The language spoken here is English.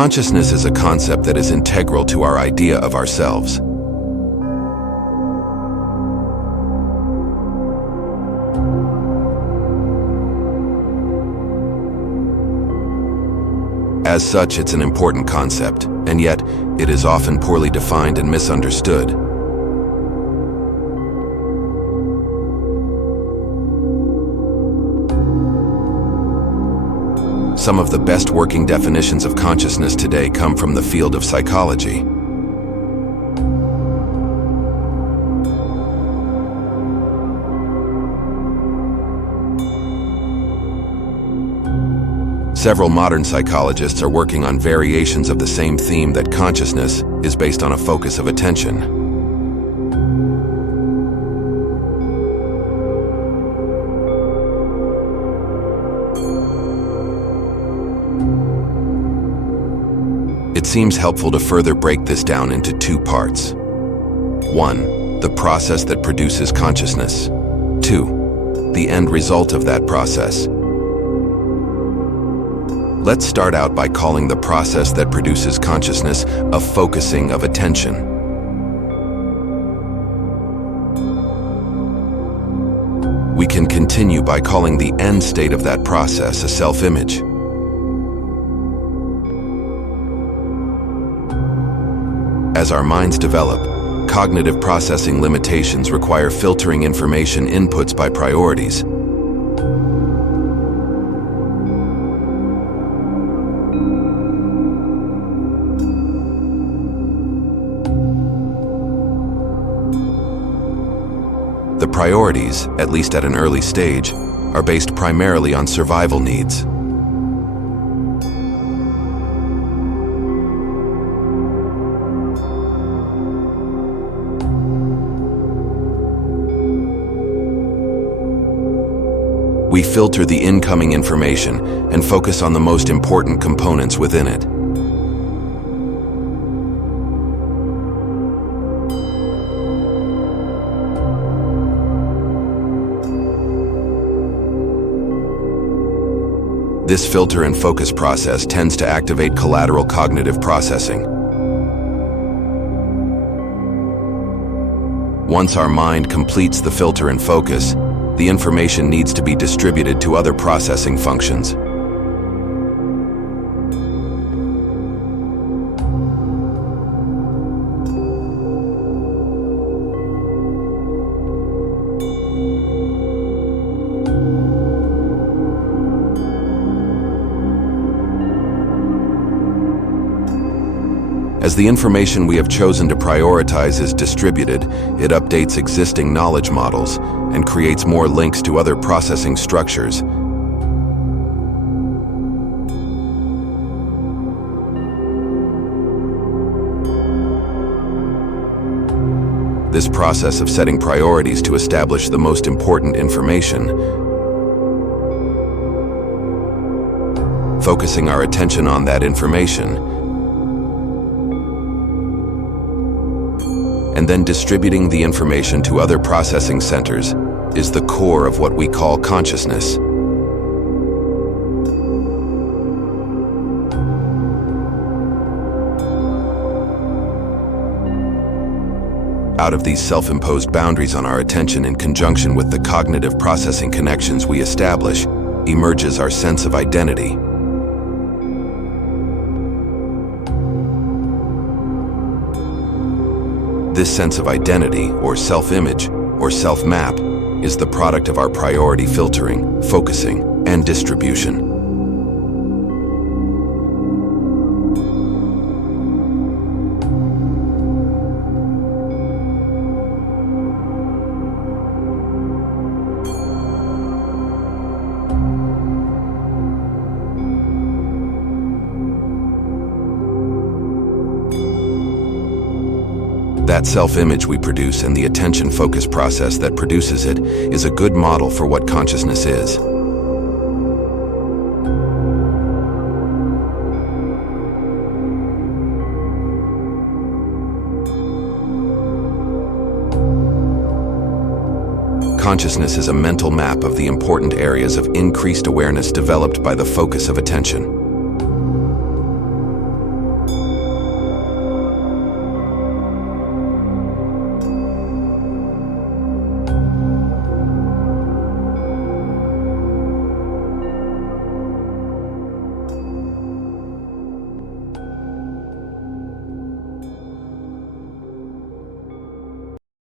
Consciousness is a concept that is integral to our idea of ourselves. As such, it's an important concept, and yet it is often poorly defined and misunderstood. Some of the best working definitions of consciousness today come from the field of psychology. Several modern psychologists are working on variations of the same theme that consciousness is based on a focus of attention. It seems helpful to further break this down into two parts. 1. The process that produces consciousness. 2. The end result of that process. Let's start out by calling the process that produces consciousness a focusing of attention. We can continue by calling the end state of that process a self-image. As our minds develop, cognitive processing limitations require filtering information inputs by priorities. The priorities, at least at an early stage, are based primarily on survival needs. We filter the incoming information and focus on the most important components within it. This filter and focus process tends to activate collateral cognitive processing. Once our mind completes the filter and focus, the information needs to be distributed to other processing functions. As the information we have chosen to prioritize is distributed, it updates existing knowledge models and creates more links to other processing structures. This process of setting priorities to establish the most important information, focusing our attention on that information, and then distributing the information to other processing centers is the core of what we call consciousness. Out of these self-imposed boundaries on our attention in conjunction with the cognitive processing connections we establish, emerges our sense of identity. This sense of identity, or self-image, or self-map, is the product of our priority filtering, focusing, and distribution. That self-image we produce and the attention focus process that produces it is a good model for what consciousness is. Consciousness is a mental map of the important areas of increased awareness developed by the focus of attention.